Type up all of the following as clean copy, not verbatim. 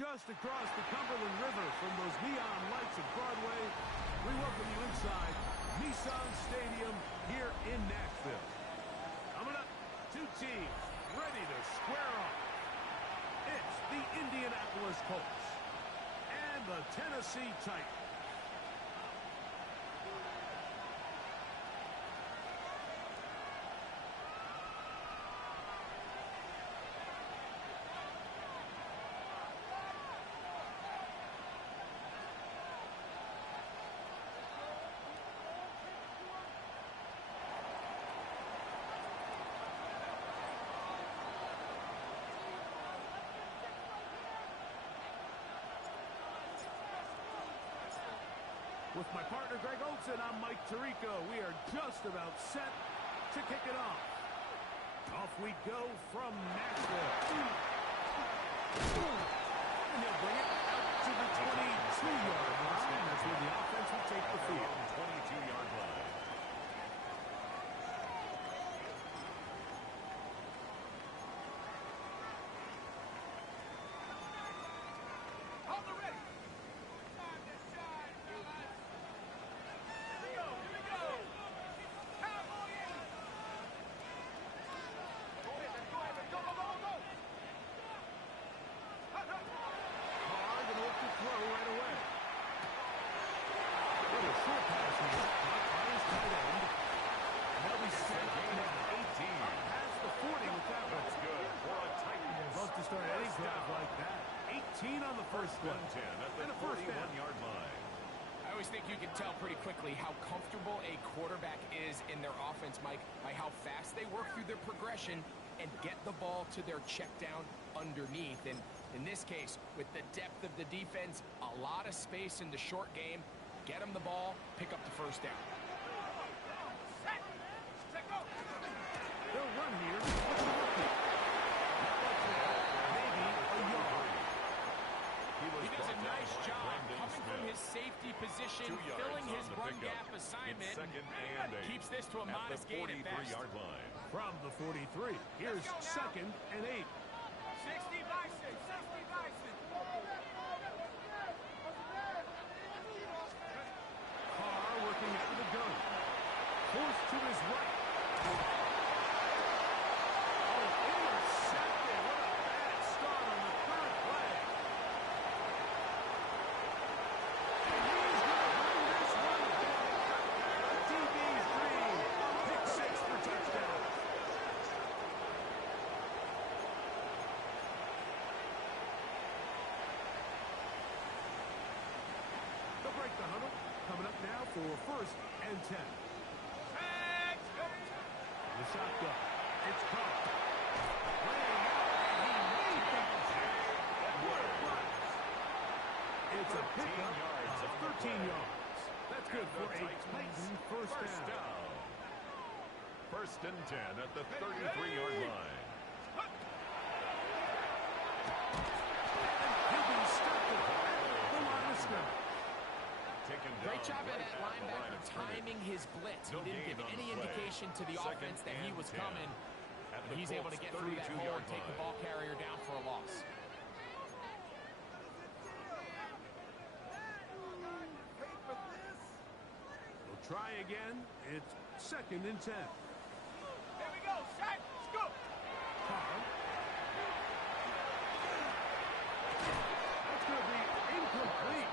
Just across the Cumberland River from those neon lights of Broadway, we welcome you inside Nissan Stadium here in Nashville. Coming up, two teams ready to square off. It's the Indianapolis Colts and the Tennessee Titans. With my partner, Greg Olson, I'm Mike Tirico. We are just about set to kick it off. Off we go from Nashville. And he'll bring it out to the 22-yard line. That's where the offense will take the field. 22-yard line. On the first one, at the 41-yard line. I always think you can tell pretty quickly how comfortable a quarterback is in their offense, Mike, by how fast they work through their progression and get the ball to their check down underneath. And in this case, with the depth of the defense, a lot of space in the short game, get them the ball, pick up the first down. They'll run here. What's the rookie? Maybe a yard. He does a nice job coming from his safety position, filling his run gap assignment, keeps this to a modest gain at best. From the 43, here's 2nd and 8. 60 Bison, 60 Bison. Carr working out of the gun. Forced to his right. Break the huddle. Coming up now for 1st and 10. The shotgun. It's Carr. It's a pickup of 13 yards. That's good for a Titan first down. 1st and 10 at the 33-yard line. He'll be stopped at the line of scrimmage. Great job by that linebacker timing his blitz. He didn't give any indication to the offense that he was coming. But he's able to get through that hole and take the ball carrier down for a loss. We'll try again. It's 2nd and 10. Here we go. Set. Scoop. Carr. That's going to be incomplete.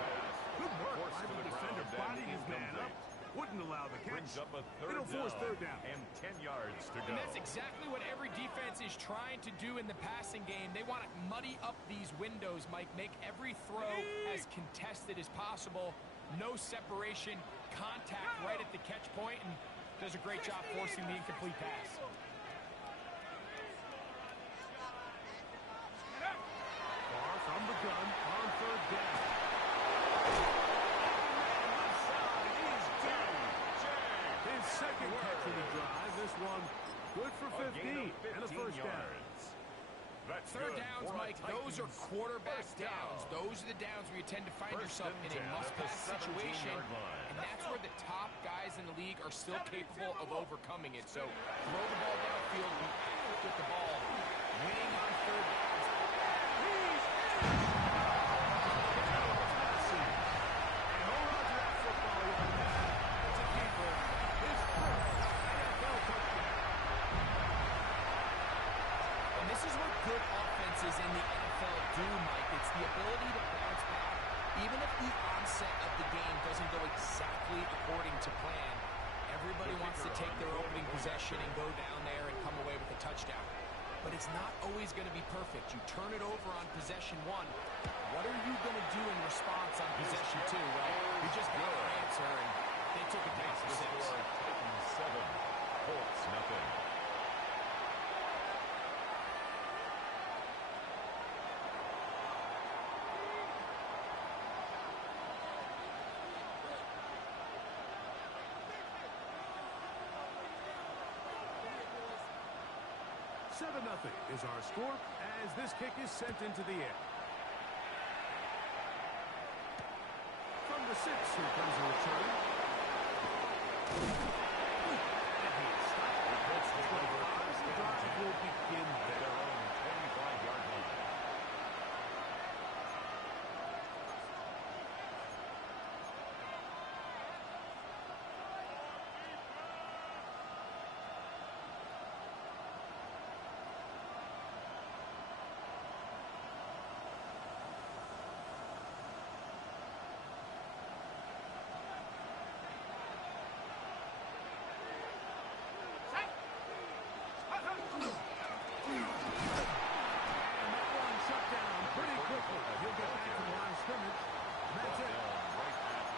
Good work by the defender, bodied his man up, wouldn't allow the catch. It'll force 3rd down. And 10 yards to go. And that's exactly what every defense is trying to do in the passing game. They want to muddy up these windows, Mike, make every throw as contested as possible. No separation, contact right at the catch point, and does a great job forcing the incomplete pass. Far from the gun on 3rd down. His 2nd catch of the drive. This one good for 15 and a first down. Third downs, Mike, those are quarterback downs. Those are the downs where you tend to find yourself in a must-pass situation, and that's where the top guys in the league are still capable of overcoming it. So throw the ball downfield, be accurate with the ball, winning on 3rd downs. do, Mike. It's the ability to bounce back. Even if the onset of the game doesn't go exactly according to plan, everybody wants to take their opening possession and go down there and come away with a touchdown. But it's not always going to be perfect. You turn it over on possession one. What are you going to do in response on possession two? Well, you just got your answer, and they took it down for 6. Titans 7, Colts nothing. Seven nothing is our score as this kick is sent into the air. From the 6, here comes a return. And he's stopped. The Colts take over. The drive will begin there. Their own 25-yard line.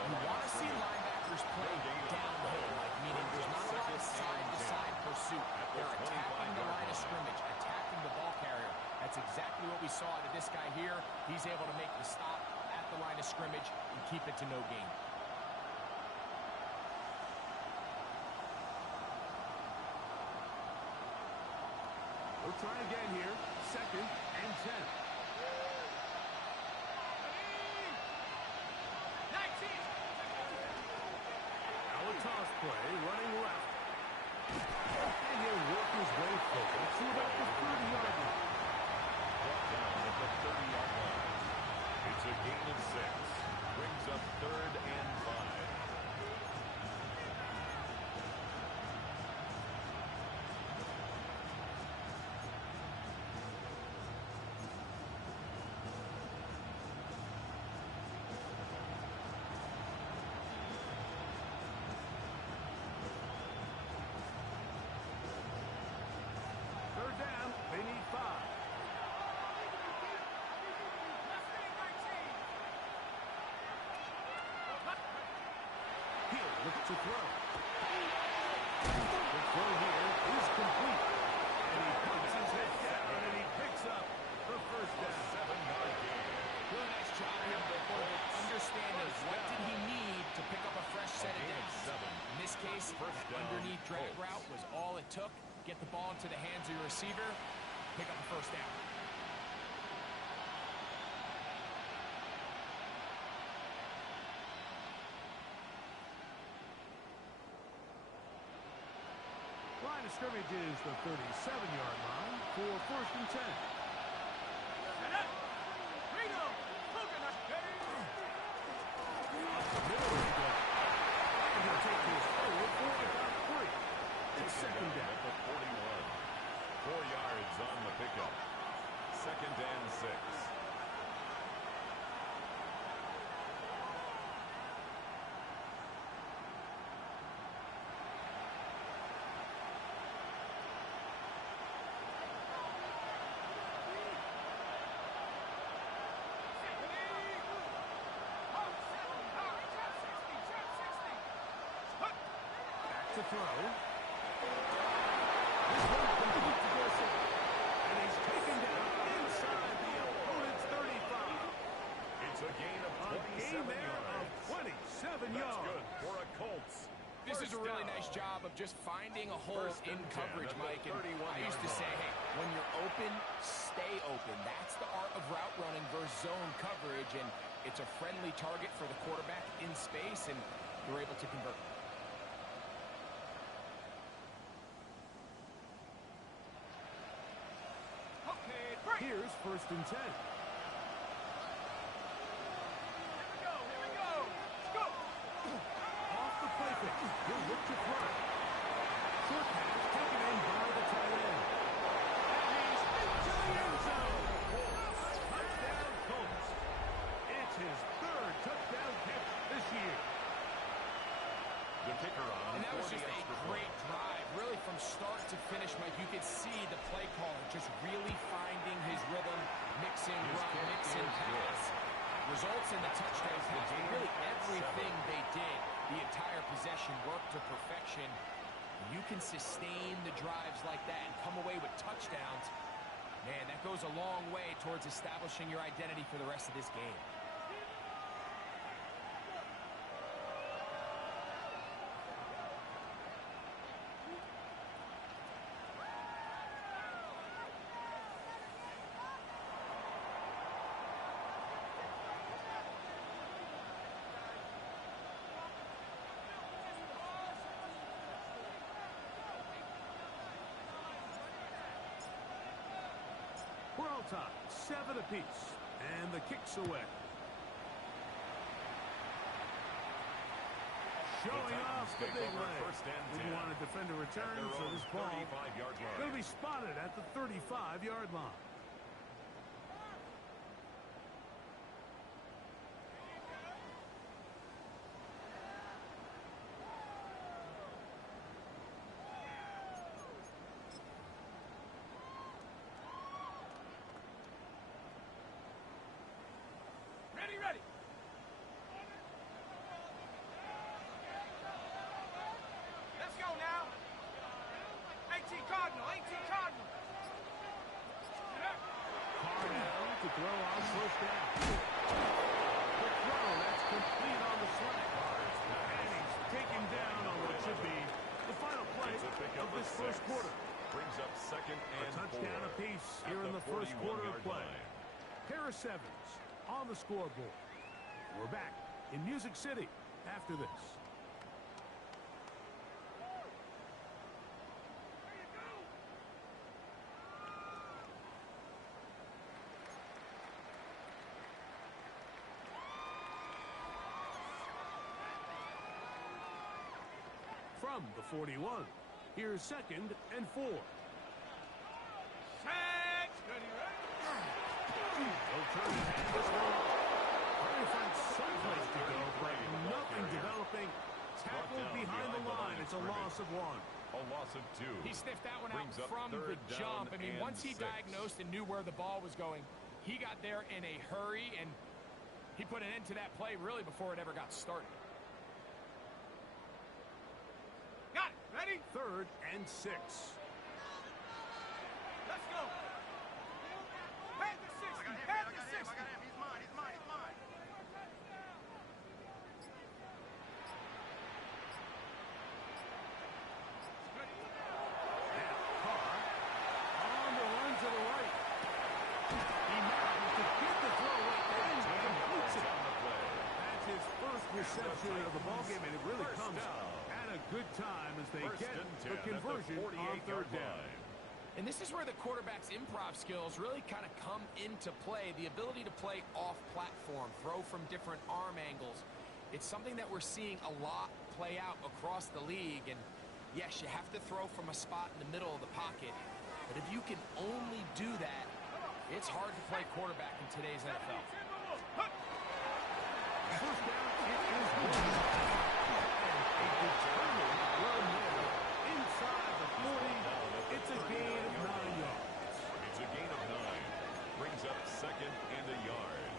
You want to see linebackers play downhill, like meaning there's not a lot of side-to-side pursuit. They're attacking the line of scrimmage, attacking the ball carrier. That's exactly what we saw out of this guy here. He's able to make the stop at the line of scrimmage and keep it to no gain. We'll try again here. 2nd and 10. Toss play, running left. And he'll work his way forward to about the 30-yard line. Brought down at the 30-yard line. It's a gain of 6. Brings up 3rd and 5. They need 5. He'll look to throw. The throw here is complete. And he puts his head down and he picks up the first down. 7-yard gain. Really nice job here for understanding what did he need to pick up a fresh set of downs. In this case, underneath drag route was all it took. Get the ball into the hands of your receiver. Pick up the first down. Line of scrimmage is the 37-yard line for 1st and 10. Up the middle they go. And he'll take this forward for about 3. It's 2nd down. At the 41. 4 yards on the pickup. 2nd and 6. Back to throw. This one complete to Dorsey. And he's taken down inside the opponent's 35. It's a gain of 27 yards. 27 That's yards. good for a Colts. This is a really nice job of just finding a hole in coverage, Mike. And I used to say, hey, when you're open, stay open. That's the art of route running versus zone coverage. And it's a friendly target for the quarterback in space, and you're able to convert. Here's 1st and 10. Here we go. Let's go. Off the play fake. He'll look to throw. Short pass taken in by the tight end. And he's into the end zone. Touchdown. finish, Mike, you could see the play caller just really finding his rhythm, mixing run, mixing pass. Results in the touchdown pass. Really everything they did, the entire possession worked to perfection. You can sustain the drives like that and come away with touchdowns. Man, that goes a long way towards establishing your identity for the rest of this game. We're all tied, 7 apiece, and the kick's away. Showing off the big leg. Didn't want to defend a return, so this ball going to be spotted at the 35-yard line. Ready. Let's go now. 18 Cardinal. Cardinal to throw on first down. The throw, that's complete on the slant. And he's taken down on what should be the final play of this first quarter. Brings up second and a touchdown apiece here in the first quarter of play. Pair of sevens on the scoreboard. We're back in Music City after this. From the 41, here's 2nd and 4. They'll turn his hand this one. Trying to find someplace to go, but nothing developing. Tackled behind the line. It's a loss of 1. A loss of 2. He sniffed that one out from the jump. I mean, once he diagnosed and knew where the ball was going, he got there in a hurry, and he put an end to that play really before it ever got started. Got it. Ready? 3rd and 6. Let's go. Head to 60. Head to 60. I got him. He's mine. Carr on the run to the right. He managed to get the throw right there and completes it. That's his first reception of the ballgame, and it really comes at a good time as they get the conversion on 3rd down. And this is where the quarterback's improv skills really kind of come into play. The ability to play off-platform, throw from different arm angles. It's something that we're seeing a lot play out across the league. And yes, you have to throw from a spot in the middle of the pocket. But if you can only do that, it's hard to play quarterback in today's NFL. First down, it is good. And a determined run there inside the 40. It's a gain of 9 yards. It's a gain of 9. Brings up 2nd and a yard.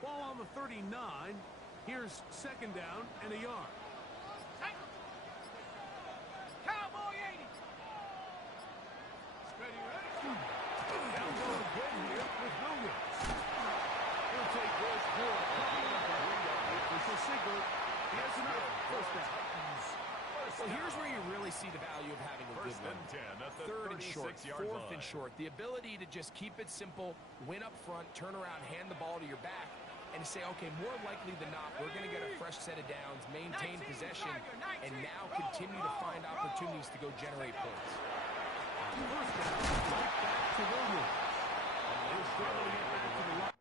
Ball on the 39. Here's 2nd down and a yard. Cowboy 80. Down goes again here with Williams. He'll take those 4. Official signal. He has enough. First down. Well, here's where you really see the value of having a good First one. and 10 at the 3rd and short, 36-yard 4th line. and short. The ability to just keep it simple, win up front, turn around, hand the ball to your back, and to say, okay, more likely than not, we're going to get a fresh set of downs, maintain possession, and now continue to find opportunities to go generate points. First down. Right back to Williams. They're struggling to get back to the line.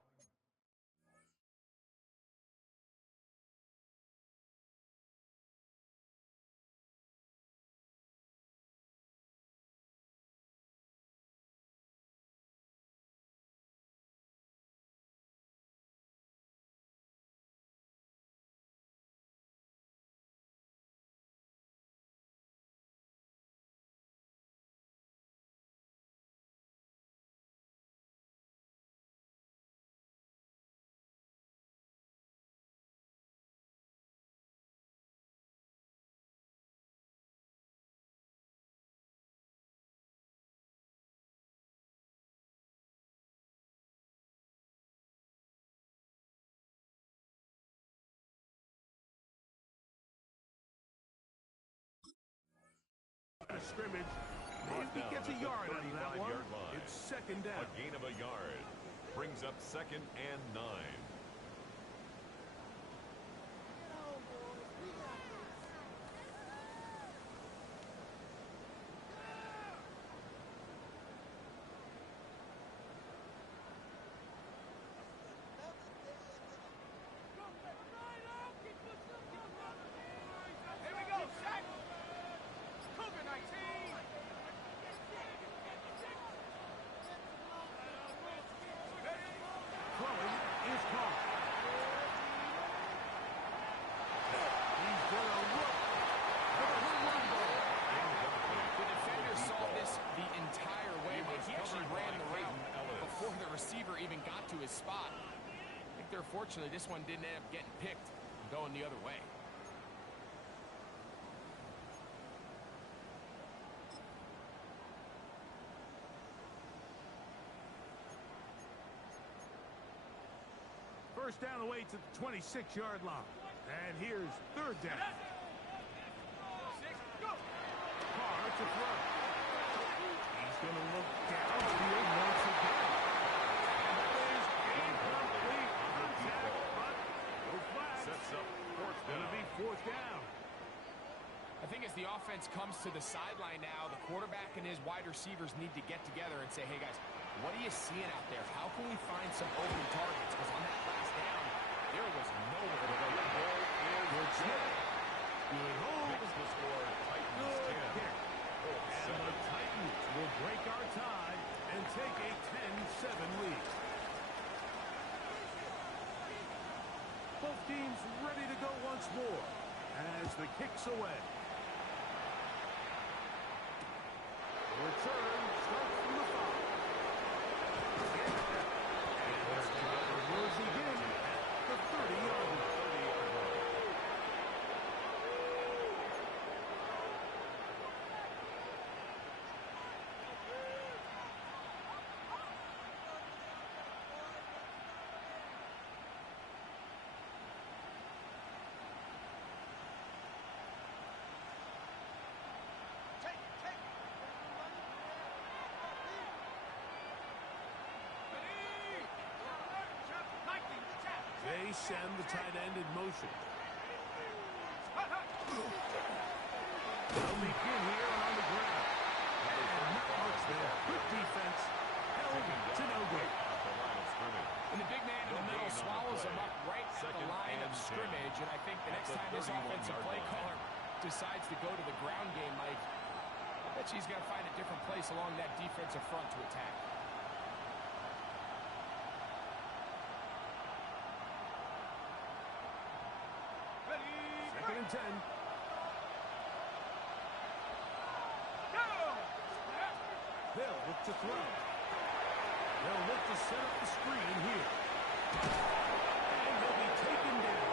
scrimmage. Brought Maybe down gets a at the yard out of that one. 35-yard line. It's second down. A gain of a yard. Brings up 2nd and 9. Here we go, sack. Cougar 19. Throwing is caught. He's gonna look for the home run ball. The defender saw this the entire way, but he actually ran the route before the receiver even got to his spot. I think they're fortunately this one didn't end up getting picked and going the other way. First down away to the 26-yard line. And here's third down. Carr to throw. He's going to look downfield once again. And that is incomplete contact, but no flags. Sets up 4th Going to down. be 4th down. I think as the offense comes to the sideline now, the quarterback and his wide receivers need to get together and say, hey, guys, what are you seeing out there? How can we find some open targets? Because on that last down, there was nowhere to go. Good snap. Good hold. Makes the score Titans Good 10. kick. And the Titans will break our tie and take a 10-7 lead. Both teams ready to go once more as the kick's away. The return starts from the 5. And their driver will begin at the 30-yard line. They send the tight end in motion. They'll begin here on the ground. And not much there. Good defense. Held to no good. At the line of scrimmage. And the big man in the middle swallows him up right at the Second line of and 10. scrimmage. And I think the next time this 31-yard offensive play line. caller decides to go to the ground game, Mike, I bet you he's going to find a different place along that defensive front to attack. Second and 10. They'll look to throw. They'll look to set up the screen here. And he'll be taken down.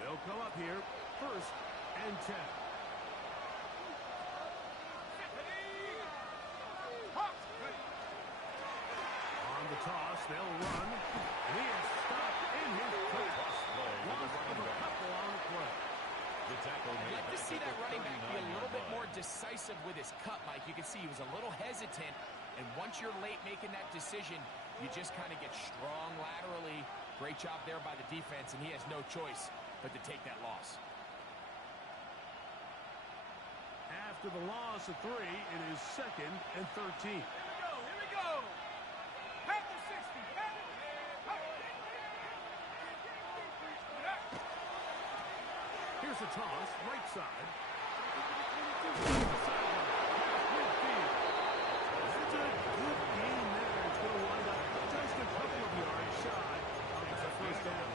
They'll come up here, 1st and 10. On the toss, they'll run. And he is stopped in his tracks. Loss of a couple on the play. The tackle I'd made like to back see at that the running back be a little 39-yard bit line. more decisive with his cut, Mike. You can see he was a little hesitant, and once you're late making that decision, you just kind of get strong laterally. Great job there by the defense, and he has no choice but to take that loss. After the loss of 3, it is 2nd and 13. Here we go. Panther 60. Here's a toss, right side. That's a good game there. It's going to wind up just a couple of yards shy of that first down.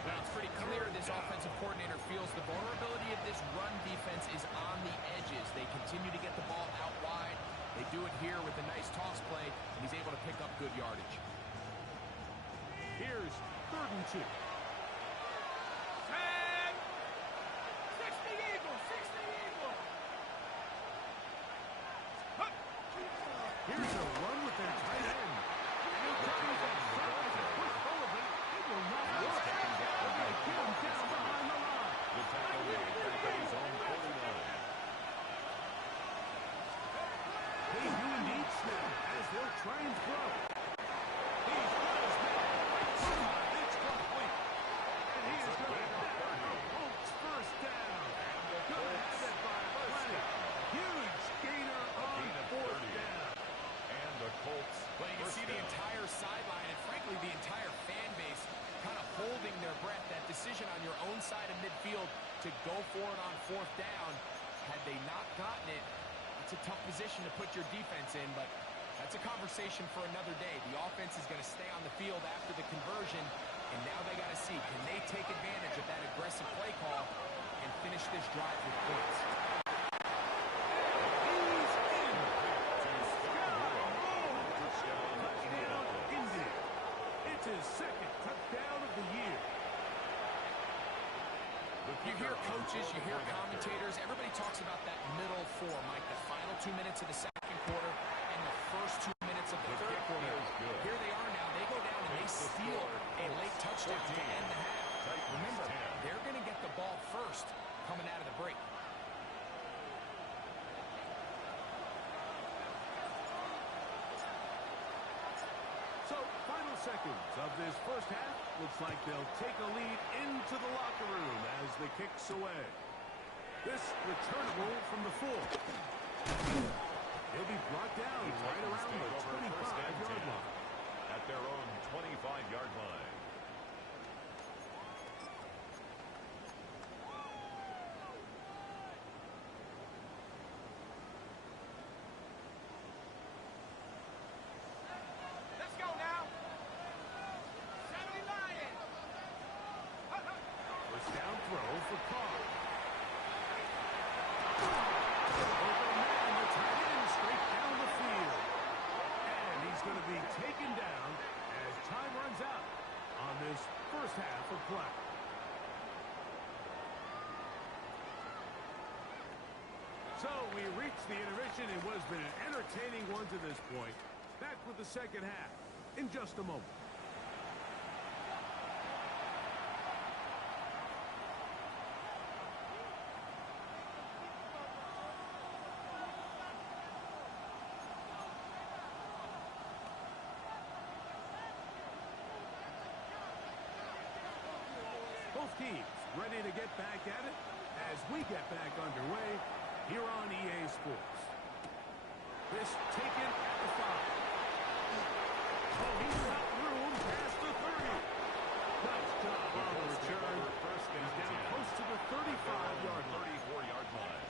Now, it's pretty clear this offensive coordinator feels the vulnerability of this run defense is on the edges. They continue to get the ball out wide. They do it here with a nice toss play, and he's able to pick up good yardage. Here's 3rd and 2. breath. That decision on your own side of midfield to go for it on fourth down, had they not gotten it, it's a tough position to put your defense in, but that's a conversation for another day. The offense is going to stay on the field after the conversion, and now they got to see, can they take advantage of that aggressive play call and finish this drive with points? Touchdown, Indy. It's his second touchdown of the year. You hear coaches, you hear commentators, everybody talks about that middle four, Mike, the final 2 minutes of the second quarter and the first 2 minutes of the third quarter. Here they are now. They go down and they steal a late touchdown to end the half. Remember, they're going to get the ball first coming out of the break. So, final seconds of this first half. Looks like they'll take a lead into the locker room as the kick's away. This returnable from the 4. He'll be brought down right around the 25-yard line. At their own 25-yard line. Let's go now. 70 Lions. First down throw for Carr. Straight down the field. And he's going to be taken down as time runs out on this first half of play. So we reached the intermission. It was been an entertaining one to this point. Back with the second half in just a moment. Both teams ready to get back at it as we get back underway here on EA Sports. This taken at the 5. Oh, he's got room past the 30. Nice job on the return. He's down close to the 35-yard line. 34-yard line.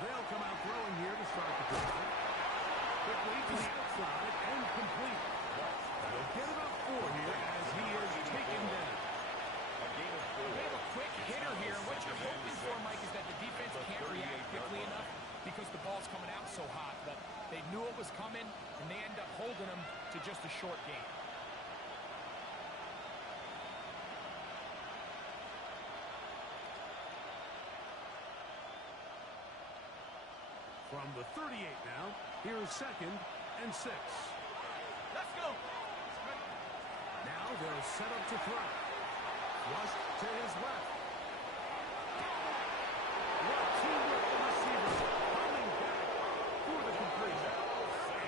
They'll come out throwing here to start the drive. Quickly to the outside and complete. They'll get about 4 here as he is taken down. A gain of 4. They have a quick hitter here, and what you're hoping for, Mike, is that the defense can't react quickly enough because the ball's coming out so hot. But they knew it was coming, and they end up holding them to just a short gain. From the 38 now, here's 2nd and 6. Let's go. Now they'll set up to throw. Flush to his left. What teamwork the receiver coming back for the completion.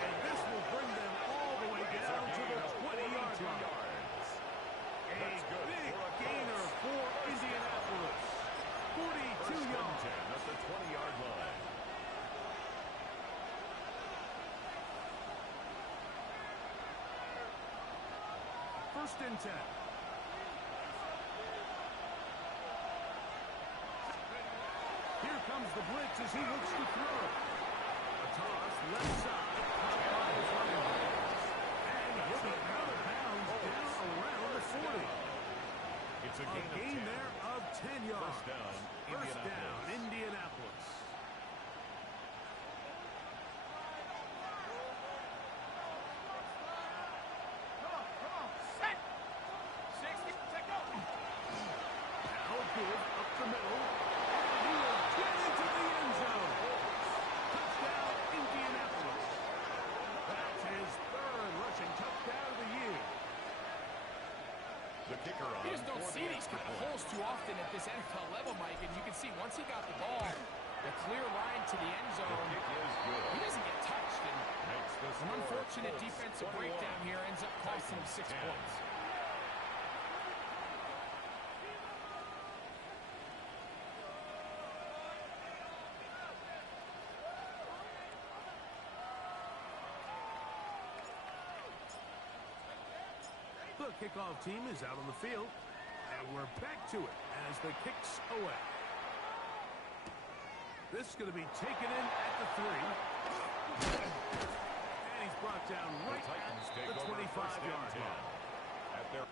And this will bring them all the way down to the 20-yard line. A big gainer for Indianapolis. 42 yards. At the 20-yard line. First and 10. Here comes the blitz as he looks to throw. A toss left side. Caught by his running back. And he'll be out of bounds down around the 40. It's a gain there of 10 yards. First down, Indianapolis. You just don't see these kind of holes too often at this NFL level, Mike, and you can see once he got the ball, clear line to the end zone. The kick is good. He doesn't get touched, and Makes the an score unfortunate Colts defensive 21. breakdown here ends up costing him 6 10. points. The kickoff team is out on the field, and we're back to it as the kick's away. This is going to be taken in at the 3. And he's brought down right at the 25-yard line. At their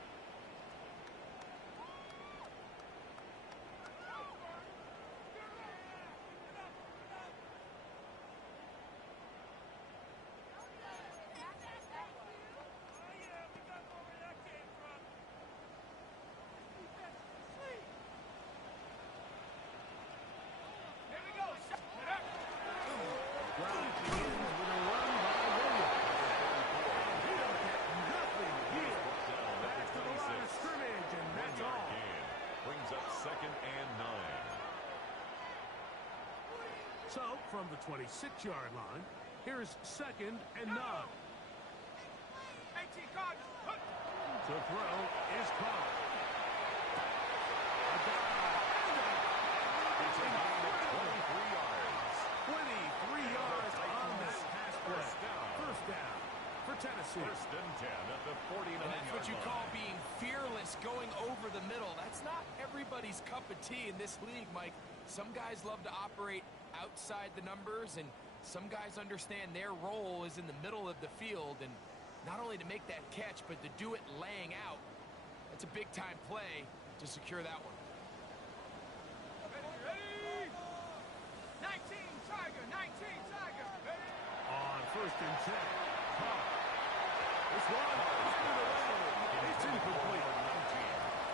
So, from the 26-yard line, here's 2nd and 9. The throw is caught. it's a gain of 23 yards. 23 yards on that pass play. First down for Tennessee. First and 10 at the 49-yard line. And that's what you call being fearless, going over the middle. That's not everybody's cup of tea in this league, Mike. Some guys love to operate outside the numbers, and some guys understand their role is in the middle of the field, and not only to make that catch, but to do it laying out. That's a big-time play to secure that one. Ready? 19 Tiger, 19 Tiger. Ready? On 1st and 10. This one is through the way. It's incomplete.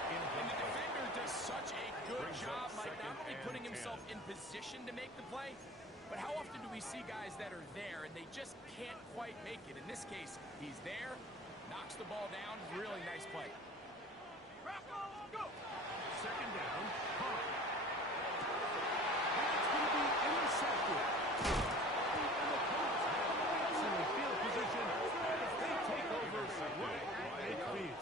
And the defender does such a good Brings job, up Mike, not second only and putting 10. himself in position to make the play, but how often do we see guys that are there and they just can't quite make it? In this case, he's there, knocks the ball down, really nice play. Broncos, go. 2nd down. It's going to be intercepted. And the Colts have excellent field position as they take over right at midfield.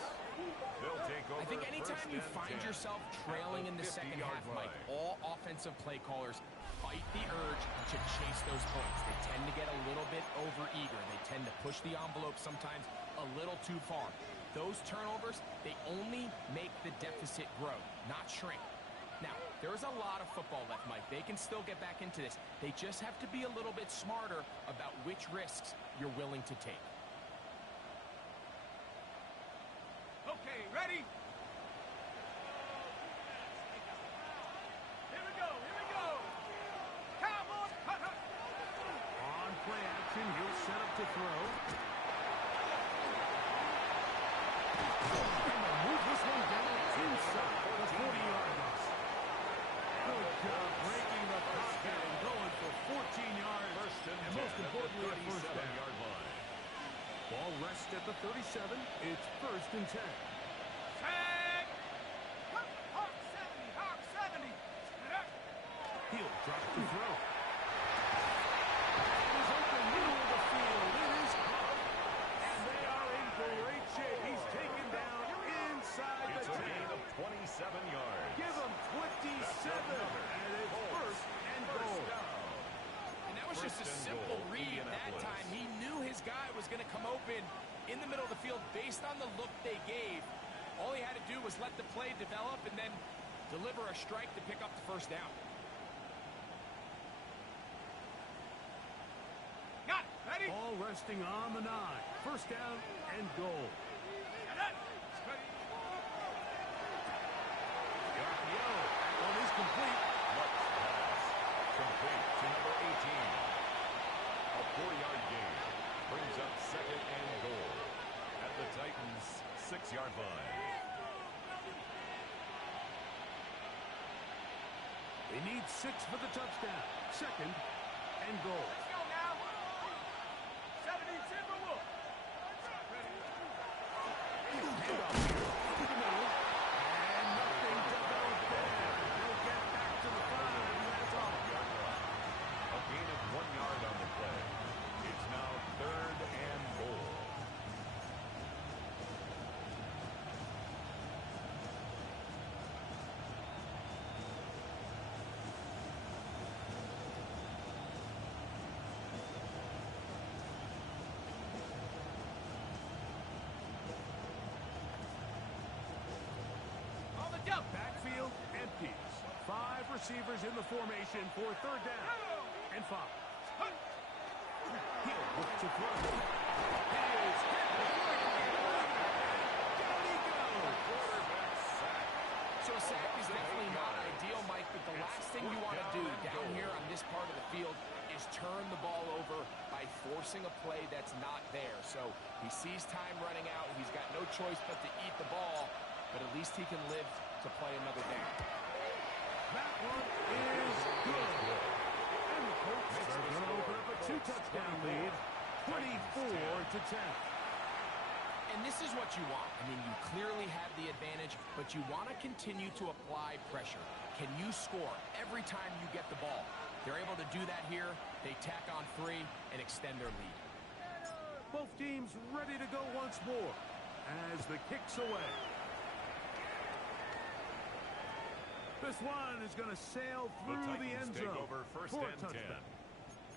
They'll take over. I think anytime first you and find 10 yourself trailing in the second 50-yard half, Mike, line. all offensive play callers fight the urge to chase those points. They tend to get a little bit overeager. They tend to push the envelope sometimes a little too far. Those turnovers, they only make the deficit grow, not shrink. Now, there's a lot of football left, Mike. They can still get back into this. They just have to be a little bit smarter about which risks you're willing to take. Okay, ready? Here we go, here we go. Cowboys, On play action, he'll set up to throw. And they'll move this one down inside the 40-yard line. Good job breaking the pocket and going for 14 yards. First and 10 most importantly, a first down. 37-yard line. Ball rests at the 37. It's 1st and 10. tag. Hawk 70, Hawk 70. He'll drop to throw. It is open middle of the field. It is caught. And they are in great shape. He's taken down inside It's the a gain 10. of 27 yards. Give him 27. And it's 1st and goal. And that was just a First and simple goal, read that Indianapolis. time. He knew his guy was going to come open in the middle of the field based on the look they gave. All he had to do was let the play develop and then deliver a strike to pick up the first down. Got it, ready? Ball resting on the 9. First down and goal. Ready? The RPO. One is complete. Lux pass. Complete to number 18. A 4-yard gain. Brings up 2nd and goal. At the Titans' 6-yard line. They need 6 for the touchdown. 2nd and goal. Let's go now. 70 Timberwolves. Ready? Handoff here. To the middle. And nothing developed there. He'll get back to the 5, and that's all. Yo. Backfield empties. 5 receivers in the formation for third down and 5. He'll look to throw. He is hit before he can get it. Down he goes. Quarterback sack. So a sack is definitely not ideal, Mike, but the last thing you want to do down here on this part of the field is turn the ball over by forcing a play that's not there. So he sees time running out. He's got no choice but to eat the ball, but at least he can live to play another down. That one is good. And the Colts are going to open up a 2-touchdown lead, 24-10. And this is what you want. I mean, you clearly have the advantage, but you want to continue to apply pressure. Can you score every time you get the ball? They're able to do that here. They tack on 3 and extend their lead. Both teams ready to go once more as the kick's away. This one is going to sail through the end Titans take zone over first for a and 10 touchdown.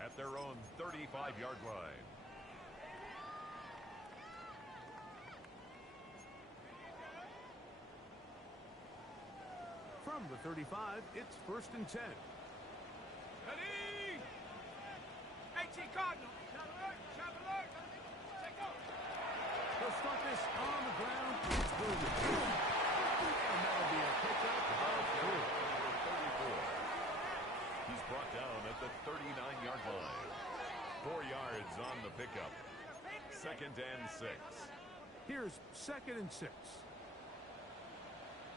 at their own 35-yard line. From the 35, it's first and 10. Ready. 18 Cardinal. Shot alert. Take off. They'll start this on the ground. It's Williams. And that'll be a pickup of 3. Number 34. He's brought down at the 39-yard line. 4 yards on the pickup. Second and 6. Here's second and 6.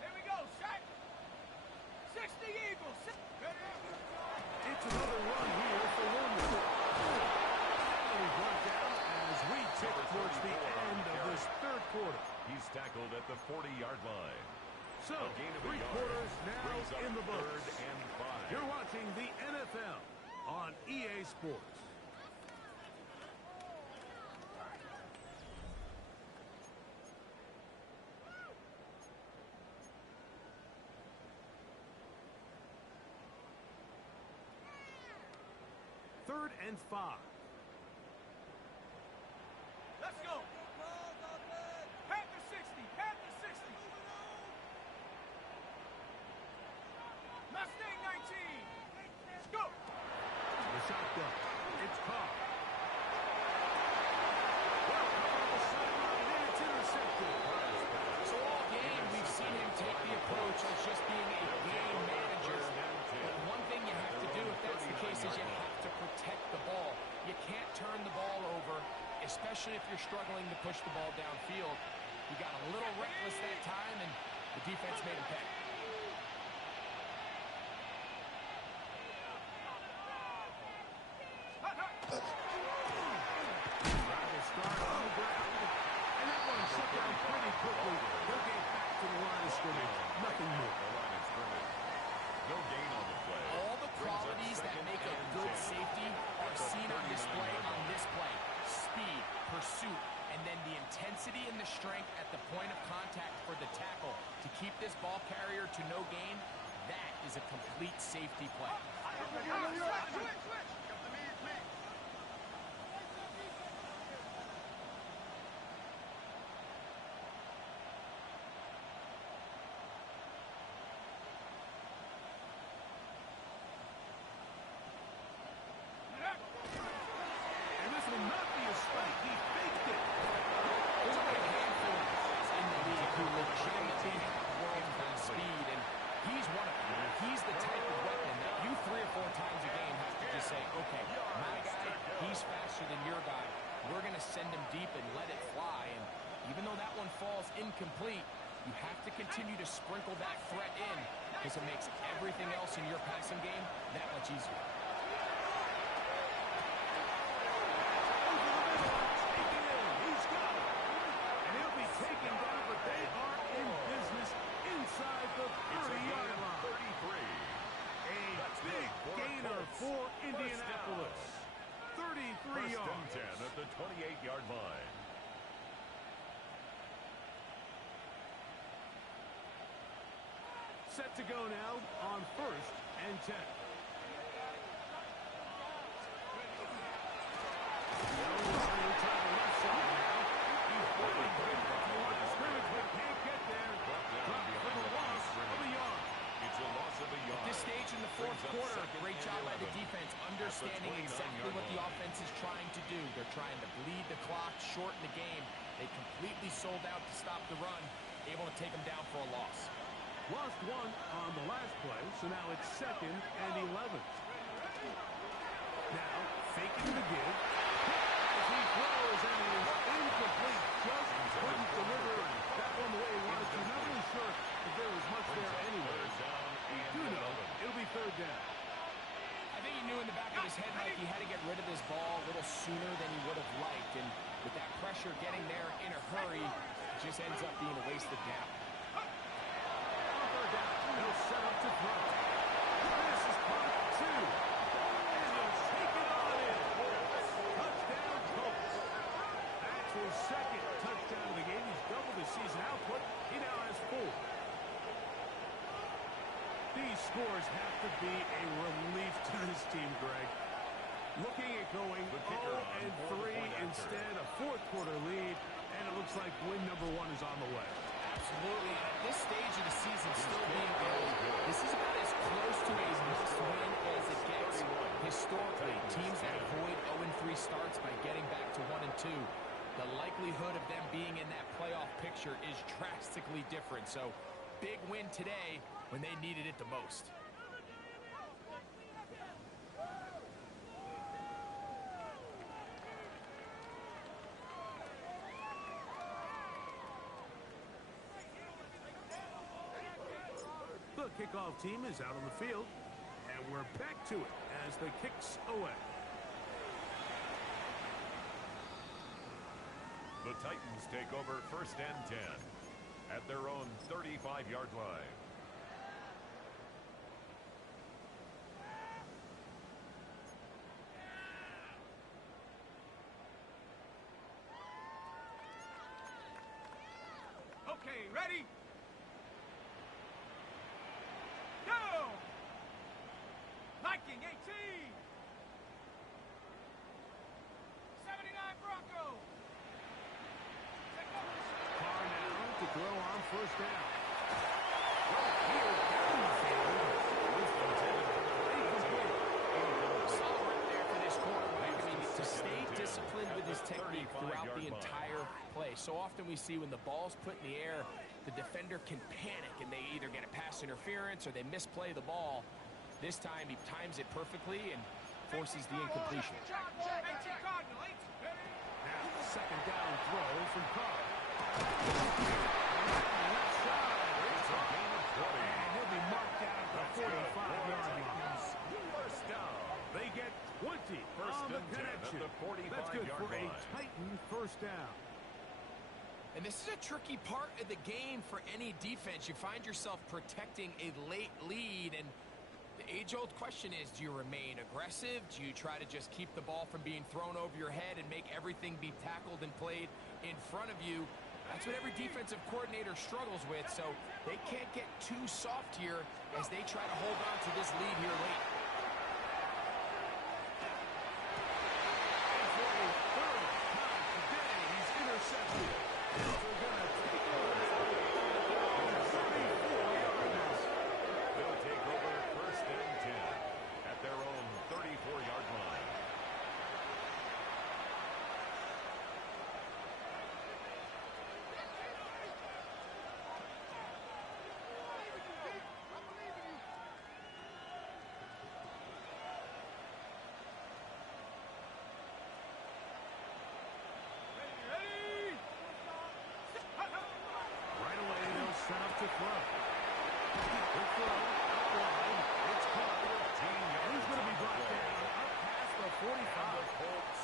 Here we go. Shot. 60 Eagles. It's another run here for Williams. Heavily brought down as we tick towards the end of this third quarter. He's tackled at the 40-yard line. So, A gain of a 3 yard quarters now brings up in the books. third and 5. You're watching the NFL on EA Sports. Third and 5. Let's go. Panther 60. Panther 60. Mustang 19. Let's go. The shotgun. It's caught. Well, on the sideline, and it's intercepted. So all game, we've seen him take the approach of just being a game manager. But one thing you have to do, if that's the case, is you have to protect the ball. You can't turn the ball over, especially if you're struggling to push the ball downfield. He got a little reckless that time, and the defense made him pay. Trying to start on the ground. And that one shut down pretty quickly. They'll get back to the line of scrimmage. Nothing more. The line of scrimmage. No gain on the play. All the qualities that make a good safety are seen on display on this play. Speed, pursuit, and then the intensity and the strength at the point of contact for the tackle to keep this ball carrier to no gain. That is a complete safety play. Switch. And this will not be a strike. He faked it. There's only a handful of guys in the league who legitimately have world-class speed, and he's one of them. He's the type of weapon that you 3 or 4 times a game have to just say, okay, my guy, he's faster than your guy. We're going to send him deep and let it fly. And even though that one falls incomplete, you have to continue to sprinkle that threat in because it makes everything else in your passing game that much easier. Taken in. He's got it. And he'll be taken down, but they are in business inside the 30-yard line. 33. A big gainer for Indianapolis. 33 First yards. and 10 at the 28-yard line. Set to go now on first and 10. the defense understanding exactly what the offense is trying to do. They're trying to bleed the clock, shorten the game. They completely sold out to stop the run, able to take them down for a loss. Lost one on the last play, so now it's 2nd and 11. Now, faking the give. As he throws, and it is incomplete. Just couldn't deliver that one the way he wanted to. Not really sure if there was much there anyway. You do know it'll be 3rd down. I think he knew in the back of his head, Mike, he had to get rid of this ball a little sooner than he would have liked. And with that pressure getting there in a hurry, it just ends up being a wasted down. They'll set up to throw. This is part 2. And he'll take it on in. Touchdown, Colts. That's his 2nd touchdown of the game. He's doubled his season output. He now has 4. These scores have to be a relief to this team, Greg. Looking at going 0-3 instead, a 4th quarter lead, and it looks like win number 1 is on the way. Absolutely. At this stage of the season, still being good, this is about as close to a must-win as it gets. Historically, teams that avoid 0-3 starts by getting back to 1-2, the likelihood of them being in that playoff picture is drastically different. So, big win today when they needed it the most. The kickoff team is out on the field, and we're back to it as the kicks away. The Titans take over 1st and 10 at their own 35-yard line. Okay, ready? Go! Viking 18! 79 Broncos! Take over the snap. Carr now to throw on 1st down. Right here, downfield. Solid right there for this quarterback. I mean, to stay disciplined with his technique throughout the entire play. So often we see when the ball's put in the air, the defender can panic and they either get a pass interference or they misplay the ball. This time he times it perfectly and forces the incompletion. 18 Cardinal, 18. Now, 2nd down throw from Carr. Left side. It's a gain of 20. And he'll be marked down at the 45-yard line. First down. They get 20 First on the and 10 at connection. the 45-yard That's good for a line. Titan 1st down. And this is a tricky part of the game for any defense. You find yourself protecting a late lead, and the age-old question is, do you remain aggressive? Do you try to just keep the ball from being thrown over your head and make everything be tackled and played in front of you? That's what every defensive coordinator struggles with, so they can't get too soft here as they try to hold on to this lead here late. And for a 3rd time today, he's intercepted. So they're going to take over the 34-yard line. They'll take over 1st and 10 at their own 34-yard line. Ready? Right away, they'll set up to throw. The throw, out wide. It's caught. He's going to be brought down up past the 45. Colts,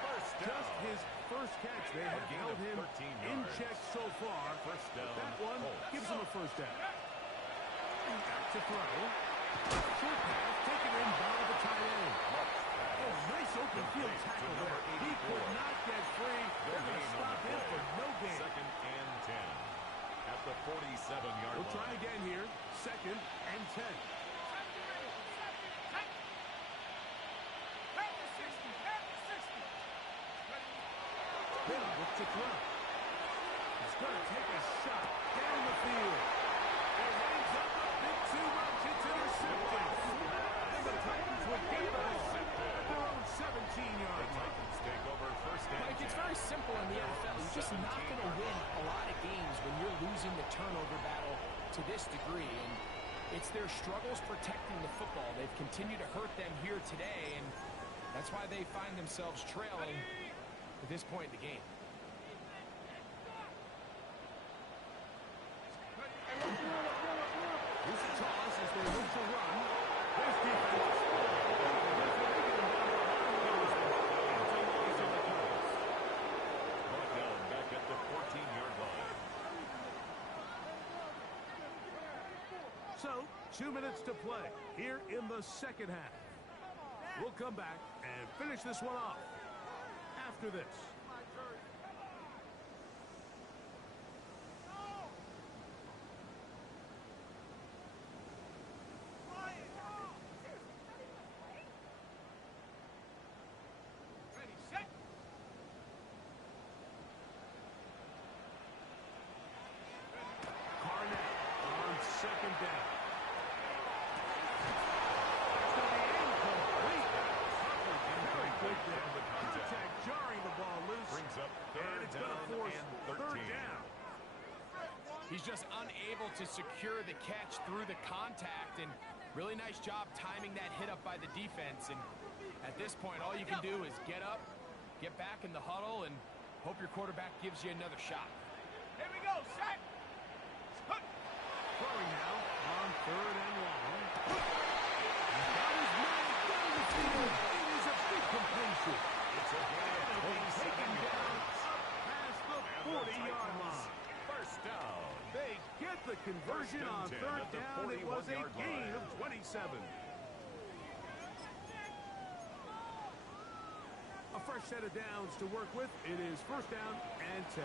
first down. Just his first catch. They have gain held of him 13 in yards. check so far. First down, That one Colts. gives him a 1st down. Back to throw. Short pass taken in by the tight end. Oh, nice open field tackle there. He could not get free. They're going to stop him for no gain. 2nd and 10 at the 47-yard We'll line. try again here. 2nd and 10. He'll look to throw. He's going to take a shot down the field. It hangs up a bit too much. It's intercepted. And the Titans would get just not going to win a lot of games when you're losing the turnover battle to this degree. And it's their struggles protecting the football. They've continued to hurt them here today, and that's why they find themselves trailing at this point in the game. Here's a toss as they look to run. This defense is Brought down back at the 14-yard line. So, 2 minutes to play here in the second half. We'll come back and finish this one off after this. Ready, set. Carnett on second down. Very quick there. Contact jarring the ball loose. Brings up And third it's going to down force and third 13. down. He's just unable to secure the catch through the contact, and really nice job timing that hit up by the defense. And at this point, all you can do is get up, get back in the huddle, and hope your quarterback gives you another shot. Here we go, set. Throwing now on third and long. He's got his man down the field. It is a big completion. It's a gain of And he's 27 taken down yards. up past the 40-yard line. First down. They get the conversion First and on 10 third at the down. It was a 41-yard gain line. of 27. A fresh set of downs to work with. It is first down and 10.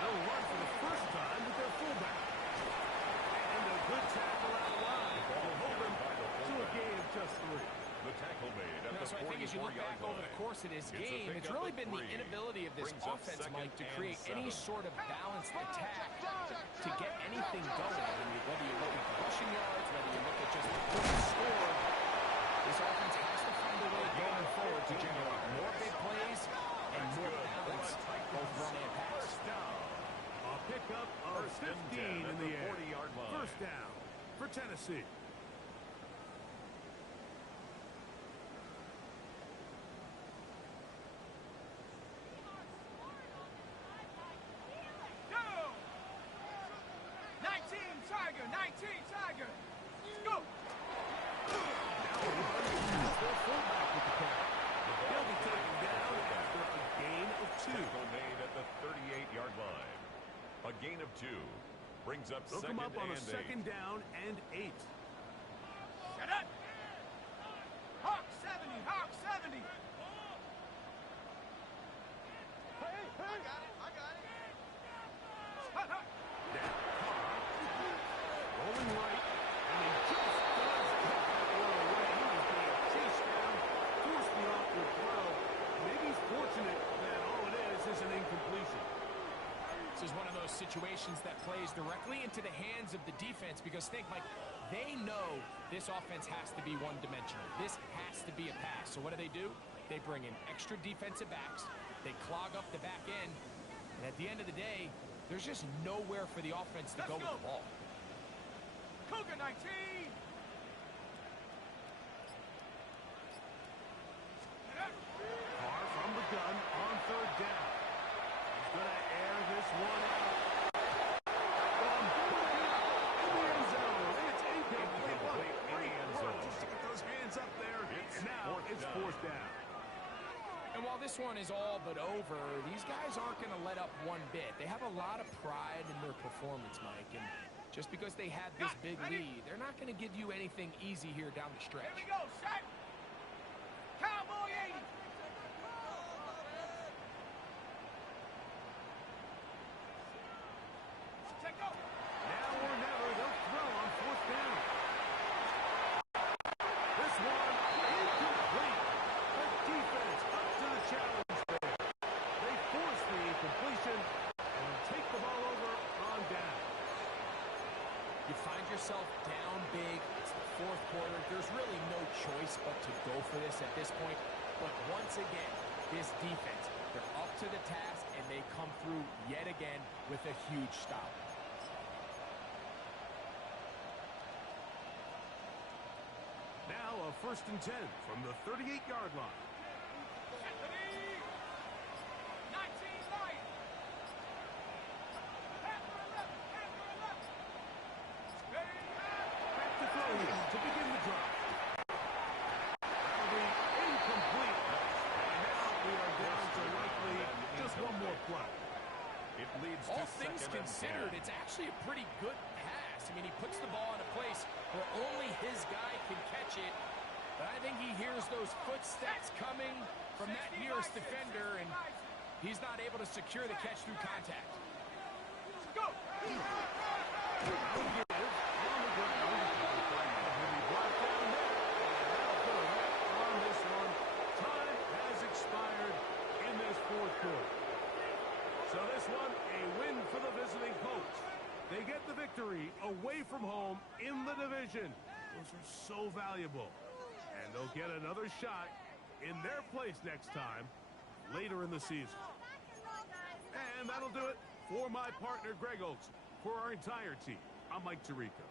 They'll run for the first time with their fullback. And a good tackle out wide. Will hold them to a gain of just 3. The tackle made at the So I think as you look 44-yard back over the line. course of this It's a game, it's pickup really of been the 3. inability of this Brings up offense, second Mike, to and create any 7. sort of balanced attack to get anything going. I mean, whether you look at the rushing yards, whether you look at just the points scored, this offense has to find a way going forward to generate more big plays and more balance, both run and pass. First down. A pickup of First and 10 15 at in the the air. 40-yard line. First down for Tennessee. Go. 19 Tiger, 19 Tiger. Let's go. Now a run to their fullback with the catch. They'll be taken down after a gain of 2. Tackle made at the 38-yard line. A gain of 2. Brings up They'll second come up on a and 8. second down and 8. Get up. Hawk 70, Hawk 70. Hey, I got it, I got it. Hut, hut. Now Carr rolling right, and he just does cut that one away. He was being chased down, forced the awkward throw. Maybe he's fortunate that all it is an incompletion. This is one of those situations that plays directly into the hands of the defense because think, Mike, they know this offense has to be one-dimensional. This has to be a pass. So what do? They bring in extra defensive backs. They clog up the back end. And at the end of the day, there's just nowhere for the offense to go with the ball. Cougar 19. Carr from the gun on third down. He's going to air this one out. From in the end zone. It's incomplete. What great work just to get those hands up there. And now it's fourth down. And while this one is all but over, these guys aren't going to let up one bit. They have a lot of pride in their performance, Mike. And just because they had this big lead, they're not going to give you anything easy here down the stretch. Here we go, set. Cowboy 80. Check go. Now or never, they'll throw on fourth down. This one incomplete. The defense up to the challenge there. They force the incompletion and take the ball over on down. You find yourself down big. It's the fourth quarter. There's really no choice but to go for this at this point. But once again, this defense They're up to the task, and they come through yet again with a huge stop. Now a 1st and 10 from the 38-yard line. Back to throw here to begin the drive. That'll be incomplete. And now we are down to likely just one more play. It leads All to things second and considered, 10. it's actually a pretty good pass. I mean, he puts the ball in a place where only his guy can catch it. But I think he hears those footsteps coming from that nearest defender, and he's not able to secure the catch through contact. Go! On the ground. He'll be brought down there. And that'll put a wrap on this one. Time has expired in this 4th quarter. So this one, a win for the visiting Colts. They get the victory away from home in the division. Those are so valuable. And they'll get another shot in their place next time later in the season. And that'll do it for my partner, Greg Olson. For our entire team, I'm Mike Tirico.